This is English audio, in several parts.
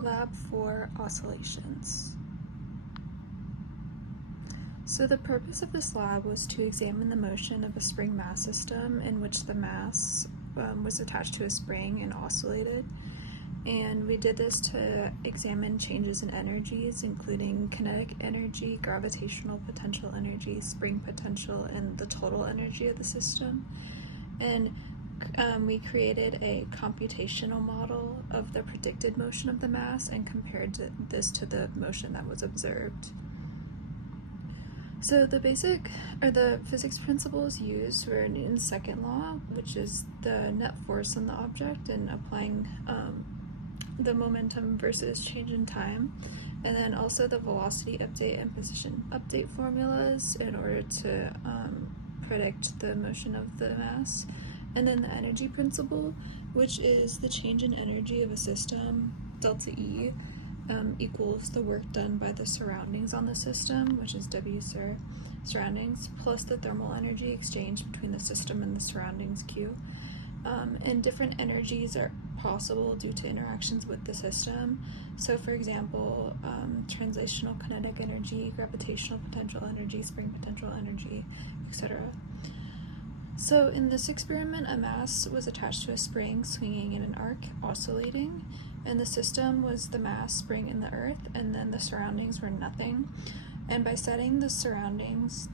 Lab 4 Oscillations. So the purpose of this lab was to examine the motion of a spring mass system in which the mass was attached to a spring and oscillated. And we did this to examine changes in energies, including kinetic energy, gravitational potential energy, spring potential, and the total energy of the system. And we created a computational model of the predicted motion of the mass and compared this to the motion that was observed. So the physics principles used were Newton's second law, which is the net force on the object, and applying the momentum versus change in time, and then also the velocity update and position update formulas in order to predict the motion of the mass, and then the energy principle, which is the change in energy of a system, delta E, equals the work done by the surroundings on the system, which is W surroundings, plus the thermal energy exchange between the system and the surroundings, Q. And different energies are possible due to interactions with the system. So for example, translational kinetic energy, gravitational potential energy, spring potential energy, etc. So in this experiment, a mass was attached to a spring swinging in an arc, oscillating, and the system was the mass, spring, and the earth, and then the surroundings were nothing. And by setting the surroundings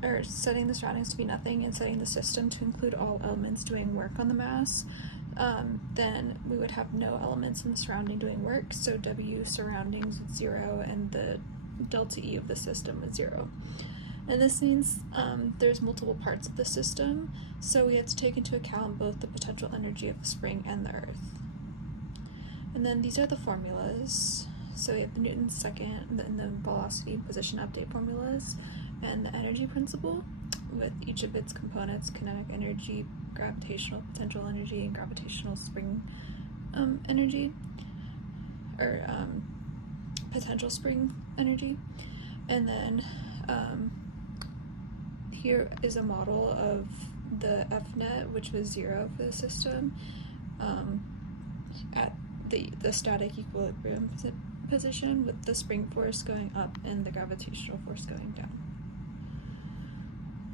to be nothing and setting the system to include all elements doing work on the mass, then we would have no elements in the surrounding doing work, so W surroundings is 0 and the delta E of the system is 0. And this means there's multiple parts of the system, so we have to take into account both the potential energy of the spring and the earth. And then these are the formulas. So we have the Newton's second, and the velocity and position update formulas, and the energy principle with each of its components: kinetic energy, gravitational potential energy, and gravitational spring energy, or potential spring energy. And then here is a model of the F net, which was 0 for the system at the static equilibrium position, with the spring force going up and the gravitational force going down.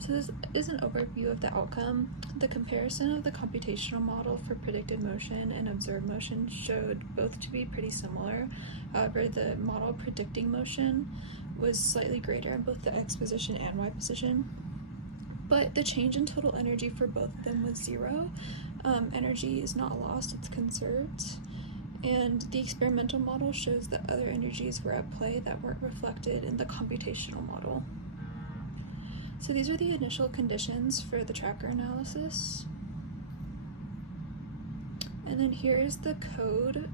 So this is an overview of the outcome. The comparison of the computational model for predicted motion and observed motion showed both to be pretty similar. However, the model predicting motion was slightly greater in both the x position and y position, but the change in total energy for both of them was 0. Energy is not lost, it's conserved. And the experimental model shows that other energies were at play that weren't reflected in the computational model. So these are the initial conditions for the tracker analysis. And then here is the code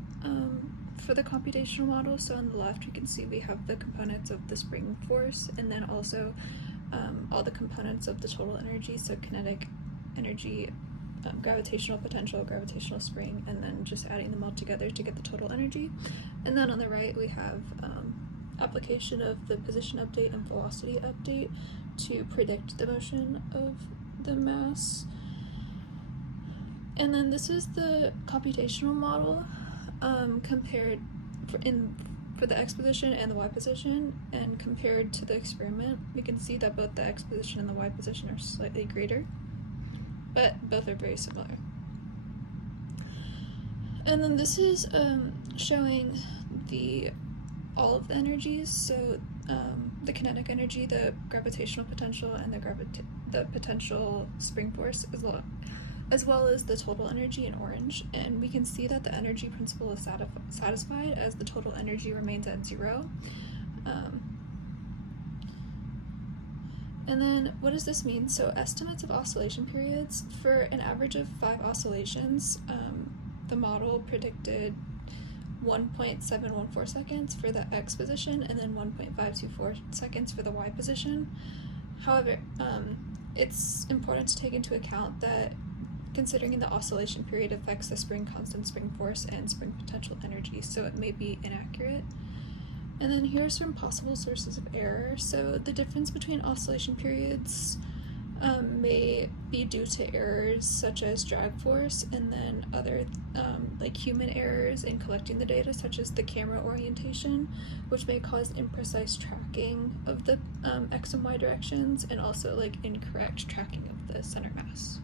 for the computational model. So on the left, you can see we have the components of the spring force, and then also all the components of the total energy, so kinetic energy, gravitational potential, gravitational spring, and then just adding them all together to get the total energy. And then on the right, we have application of the position update and velocity update to predict the motion of the mass. And then this is the computational model compared for the x position and the y position, and compared to the experiment, we can see that both the x position and the y position are slightly greater, but both are very similar. And then this is showing all of the energies, so the kinetic energy, the gravitational potential, and the potential spring force, as well as the total energy in orange. And we can see that the energy principle is satisfied as the total energy remains at 0. And then what does this mean? So estimates of oscillation periods. For an average of 5 oscillations, the model predicted 1.714 seconds for the x position and then 1.524 seconds for the y position. However, it's important to take into account that considering the oscillation period affects the spring constant, spring force, and spring potential energy, so it may be inaccurate. And then here's some possible sources of error. So the difference between oscillation periods may be due to errors such as drag force, and then other like human errors in collecting the data, such as the camera orientation, which may cause imprecise tracking of the x and y directions, and also like incorrect tracking of the center mass.